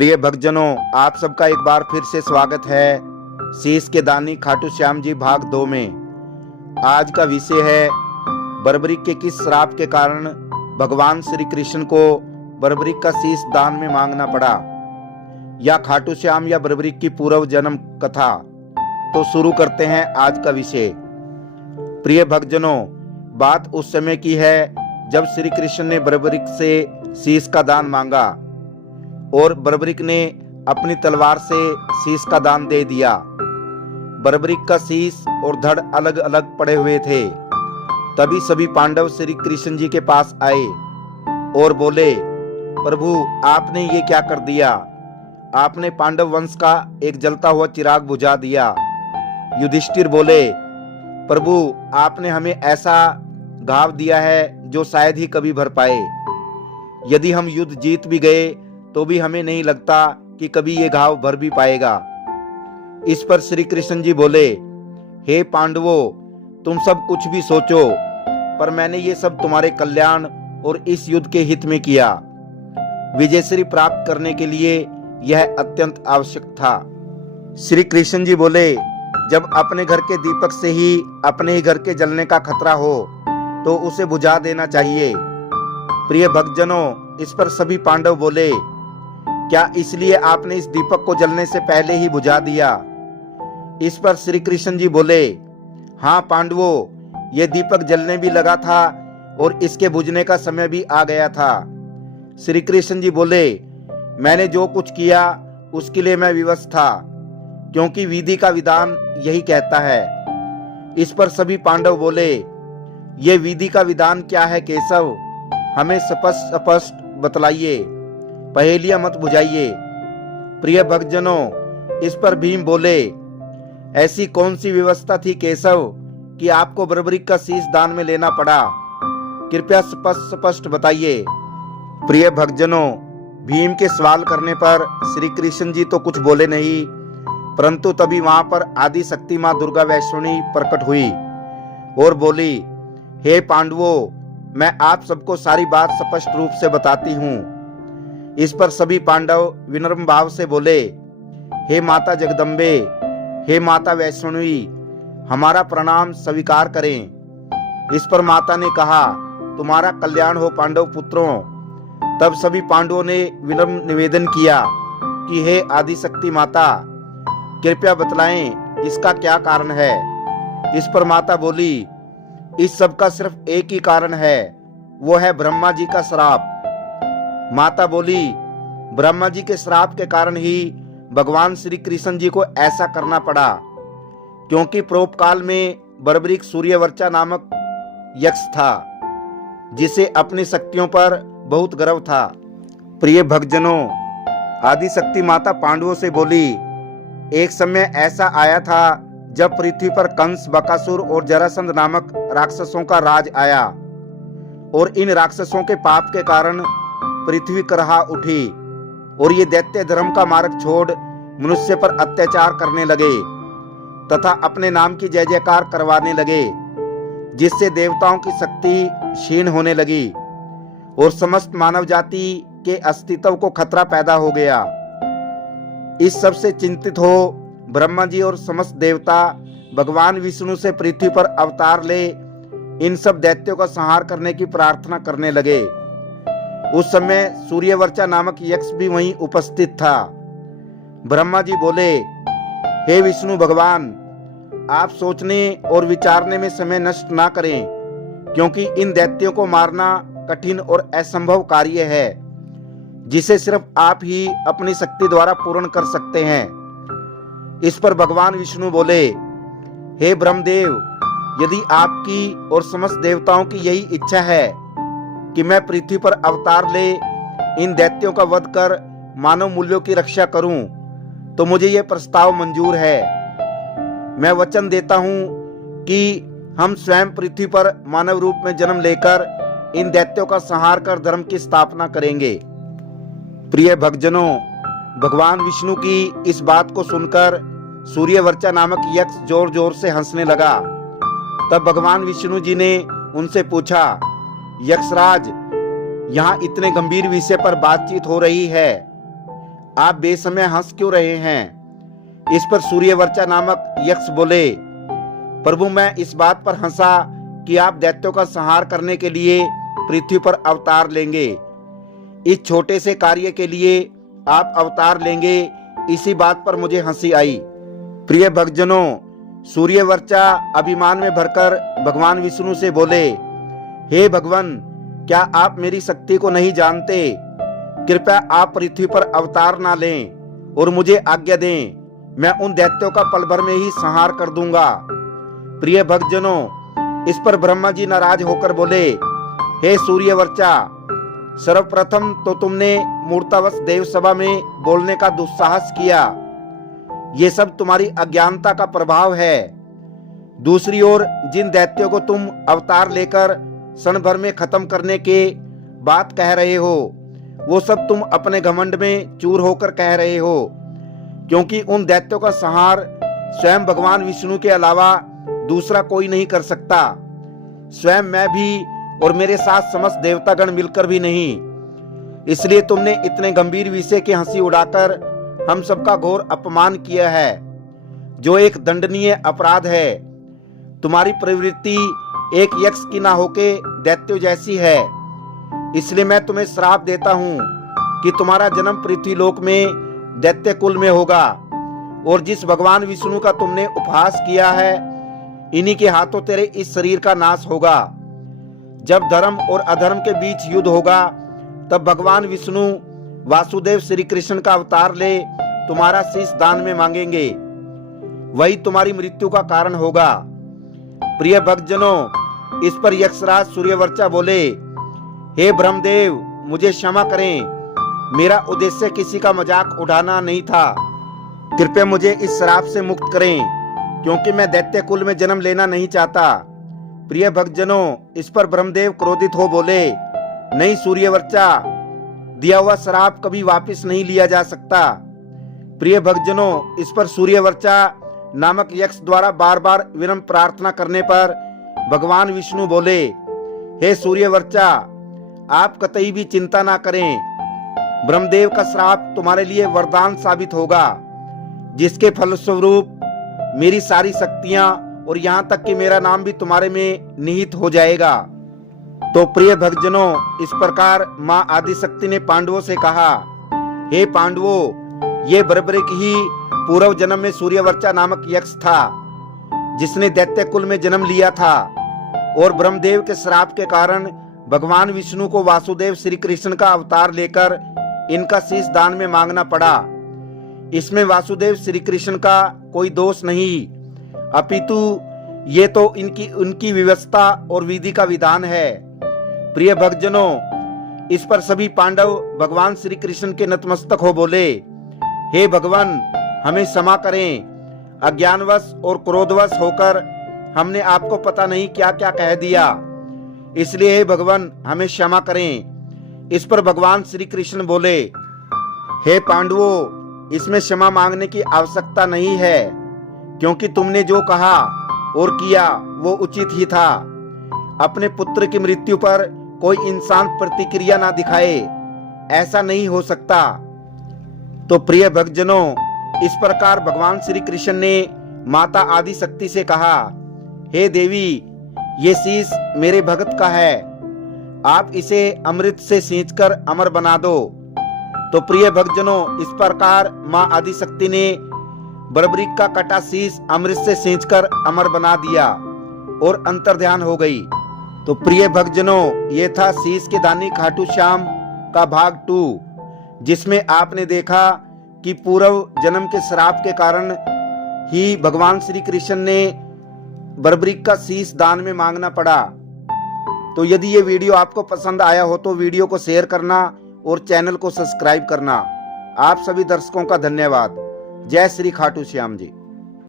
प्रिय भक्तजनों, आप सबका एक बार फिर से स्वागत है शीश के दानी खाटू श्याम जी भाग 2 में। आज का विषय है बर्बरीक के किस श्राप के कारण भगवान श्री कृष्ण को बर्बरीक का शीश दान में मांगना पड़ा, या खाटू श्याम या बर्बरीक की पूर्व जन्म कथा। तो शुरू करते हैं आज का विषय। प्रिय भक्तजनों, बात उस समय की है जब श्री कृष्ण ने बर्बरीक से शीश का दान मांगा और बर्बरीक ने अपनी तलवार से शीश का दान दे दिया। बर्बरीक का शीश और धड़ अलग अलग पड़े हुए थे। तभी सभी पांडव श्री कृष्ण जी के पास आए और बोले, प्रभु आपने ये क्या कर दिया? आपने पांडव वंश का एक जलता हुआ चिराग बुझा दिया। युधिष्ठिर बोले, प्रभु आपने हमें ऐसा घाव दिया है जो शायद ही कभी भर पाए। यदि हम युद्ध जीत भी गए तो भी हमें नहीं लगता कि कभी ये घाव भर भी पाएगा। इस पर श्री कृष्ण जी बोले, हे पांडवों, तुम सब कुछ भी सोचो, पर मैंने ये सब तुम्हारे कल्याण और इस युद्ध के हित में किया। विजयश्री प्राप्त करने के लिए यह अत्यंत आवश्यक था। श्री कृष्ण जी बोले, जब अपने घर के दीपक से ही अपने ही घर के जलने का खतरा हो तो उसे बुझा देना चाहिए। प्रिय भक्तजनों, इस पर सभी पांडव बोले, क्या इसलिए आपने इस दीपक को जलने से पहले ही बुझा दिया? इस पर श्री कृष्ण जी बोले, हाँ पांडवों, यह दीपक जलने भी लगा था और इसके बुझने का समय भी आ गया था। श्री कृष्ण जी बोले, मैंने जो कुछ किया उसके लिए मैं विवश था, क्योंकि विधि का विधान यही कहता है। इस पर सभी पांडव बोले, ये विधि का विधान क्या है केशव? हमें स्पष्ट बतलाइए, पहेलियां मत बुझाइए। प्रिय भक्तजनों, इस पर भीम बोले, ऐसी कौन सी व्यवस्था थी केशव कि आपको बर्बरीक का शीश दान में लेना पड़ा? कृपया स्पष्ट बताइए। प्रिय भक्तजनों, भीम के सवाल करने पर श्री कृष्ण जी तो कुछ बोले नहीं, परंतु तभी वहां पर आदि शक्ति मां दुर्गा वैष्णवी प्रकट हुई और बोली, हे पांडवों, मैं आप सबको सारी बात स्पष्ट रूप से बताती हूँ। इस पर सभी पांडव विनम्र भाव से बोले, हे माता जगदम्बे, हे माता वैष्णवी, हमारा प्रणाम स्वीकार करें। इस पर माता ने कहा, तुम्हारा कल्याण हो पांडव पुत्रों। तब सभी पांडवों ने विनम्र निवेदन किया कि हे आदिशक्ति माता, कृपया बतलाएं इसका क्या कारण है। इस पर माता बोली, इस सब का सिर्फ एक ही कारण है, वो है ब्रह्मा जी का श्राप। माता बोली, ब्रह्मा जी के श्राप के कारण ही भगवान श्री कृष्ण जी को ऐसा करना पड़ा, क्योंकि प्रोप काल में बर्बरीक सूर्यवर्चा नामक यक्ष था, जिसे अपनी शक्तियों पर बहुत गर्व था। प्रिय भक्तजनों, आदिशक्ति माता पांडवों से बोली, एक समय ऐसा आया था जब पृथ्वी पर कंस, बकासुर और जरासंध नामक राक्षसों का राज आया, और इन राक्षसों के पाप के कारण पृथ्वी करहा उठी और ये दैत्य धर्म का मार्ग छोड़ मनुष्य पर अत्याचार करने लगे तथा अपने नाम की जय जयकार करवाने लगे, जिससे देवताओं की शक्ति क्षीण होने लगी और समस्त मानव जाति के अस्तित्व को खतरा पैदा हो गया। इस सब से चिंतित हो ब्रह्मा जी और समस्त देवता भगवान विष्णु से पृथ्वी पर अवतार ले इन सब दैत्यों का संहार करने की प्रार्थना करने लगे। उस समय सूर्यवर्चा नामक यक्ष भी वहीं उपस्थित था। ब्रह्मा जी बोले, हे विष्णु भगवान, आप सोचने और विचारने में समय नष्ट ना करें, क्योंकि इन दैत्यों को मारना कठिन और असंभव कार्य है, जिसे सिर्फ आप ही अपनी शक्ति द्वारा पूर्ण कर सकते हैं। इस पर भगवान विष्णु बोले, हे ब्रह्मदेव, यदि आपकी और समस्त देवताओं की यही इच्छा है कि मैं पृथ्वी पर अवतार ले इन दैत्यों का वध कर मानव मूल्यों की रक्षा करूं, तो मुझे यह प्रस्ताव मंजूर है। मैं वचन देता हूं कि हम स्वयं पृथ्वी पर मानव रूप में जन्म लेकर इन दैत्यों का संहार कर धर्म की स्थापना करेंगे। प्रिय भक्तजनों, भगवान विष्णु की इस बात को सुनकर सूर्यवर्चा नामक यक्ष जोर जोर से हंसने लगा। तब भगवान विष्णु जी ने उनसे पूछा, यक्षराज, यहाँ इतने गंभीर विषय पर बातचीत हो रही है, आप बेसमय हंस क्यों रहे हैं? इस पर सूर्यवर्चा नामक यक्ष बोले, प्रभु मैं इस बात पर हंसा कि आप दैत्यों का संहार करने के लिए पृथ्वी पर अवतार लेंगे। इस छोटे से कार्य के लिए आप अवतार लेंगे, इसी बात पर मुझे हंसी आई। प्रिय भक्तजनों, सूर्यवर्चा अभिमान में भरकर भगवान विष्णु से बोले, हे भगवान, क्या आप मेरी शक्ति को नहीं जानते? कृपया आप पृथ्वी पर अवतार ना लें और मुझे आज्ञा दें, मैं उन दैत्यों का पल भर में ही संहार कर दूंगा। प्रिय भक्तजनों, इस पर ब्रह्मा जी नाराज होकर बोले, हे सूर्यवर्चा, सर्वप्रथम तो तुमने मूर्तावश देव सभा में बोलने का दुस्साहस किया, ये सब तुम्हारी अज्ञानता का प्रभाव है। दूसरी ओर जिन दैत्यों को तुम अवतार लेकर क्षण भर में खत्म करने के बात कह रहे हो, वो सब तुम अपने घमंड में चूर होकर कह रहे हो, क्योंकि उन दैत्यों का संहार स्वयं भगवान विष्णु के अलावा दूसरा कोई नहीं कर सकता। स्वयं मैं भी और मेरे साथ समस्त देवतागण मिलकर भी नहीं। इसलिए तुमने इतने गंभीर विषय की हंसी उड़ाकर हम सबका घोर अपमान किया है, जो एक दंडनीय अपराध है। तुम्हारी प्रवृत्ति एक यक्ष की ना होके दैत्यों जैसी है। इसलिए मैं तुम्हें श्राप देता हूँ कि तुम्हारा जन्म पृथ्वी लोक में दैत्य कुल में होगा, और जिस भगवान विष्णु का तुमने उपहास किया है, इन्हीं के हाथों तेरे इस शरीर का नाश होगा। जब धर्म और अधर्म के बीच युद्ध होगा, तब भगवान विष्णु वासुदेव श्री कृष्ण का अवतार ले तुम्हारा शीश दान में मांगेंगे, वही तुम्हारी मृत्यु का कारण होगा। प्रिय भक्तजनों, इस पर यक्षराज सूर्यवर्चा बोले, हे ब्रह्मदेव, मुझे क्षमा करें, मेरा उद्देश्य किसी का मजाक उड़ाना नहीं था। कृपया मुझे इस श्राप से मुक्त करें, क्योंकि मैं दैत्य कुल में जन्म लेना नहीं चाहता। प्रिय भक्तजनों, इस पर ब्रह्मदेव क्रोधित हो बोले, नहीं सूर्यवर्चा, दिया हुआ श्राप कभी वापस नहीं लिया जा सकता। प्रिय भक्तजनों, इस पर सूर्यवर्चा नामक यक्ष द्वारा बार बार विनम्र प्रार्थना करने पर भगवान विष्णु बोले, हे सूर्यवर्चा, आप कतई भी चिंता ना करें, ब्रह्मदेव का श्राप तुम्हारे लिए वरदान साबित होगा, जिसके फलस्वरूप मेरी सारी शक्तियां और यहाँ तक कि मेरा नाम भी तुम्हारे में निहित हो जाएगा। तो प्रिय भक्तजनों, इस प्रकार माँ आदिशक्ति ने पांडवों से कहा, हे पांडवों, ये बर्बरिक ही पूर्व जन्म में सूर्यवर्चा नामक यक्ष था, जिसने दैत्य कुल में जन्म लिया था, और ब्रह्मदेव के श्राप के कारण भगवान विष्णु को वासुदेव श्री कृष्ण का अवतार लेकर इनका शीश दान में मांगना पड़ा। इसमें वासुदेव श्री कृष्ण का कोई दोष नहीं, अपितु ये तो उनकी व्यवस्था और विधि का विधान है। प्रिय भक्तजनों, इस पर सभी पांडव भगवान श्री कृष्ण के नतमस्तक हो बोले, हे भगवान, हमें क्षमा करें, अज्ञानवश और क्रोधवश होकर हमने आपको पता नहीं क्या क्या कह दिया, इसलिए हे भगवान हमें क्षमा करें। इस पर भगवान श्री कृष्ण बोले, हे पांडवों, इसमें क्षमा मांगने की आवश्यकता नहीं है, क्योंकि तुमने जो कहा और किया वो उचित ही था। अपने पुत्र की मृत्यु पर कोई इंसान प्रतिक्रिया ना दिखाए, ऐसा नहीं हो सकता। तो प्रिय भक्तजनों, इस प्रकार भगवान श्री कृष्ण ने माता आदिशक्ति से कहा, हे देवी, ये शीश मेरे भक्त का है, आप इसे अमृत से सींचकर अमर बना दो। तो प्रिय भक्तजनों, इस प्रकार माँ आदिशक्ति ने बर्बरिक का कटा शीश अमृत से सींचकर अमर बना दिया और अंतर्ध्यान हो गई। तो प्रिय भक्तजनों, ये था शीश के दानी खाटू श्याम का भाग 2, जिसमें आपने देखा कि पूर्व जन्म के श्राप के कारण ही भगवान श्री कृष्ण ने बर्बरिक का शीश दान में मांगना पड़ा। तो यदि ये वीडियो आपको पसंद आया हो तो वीडियो को शेयर करना और चैनल को सब्सक्राइब करना। आप सभी दर्शकों का धन्यवाद। जय श्री खाटू श्याम जी।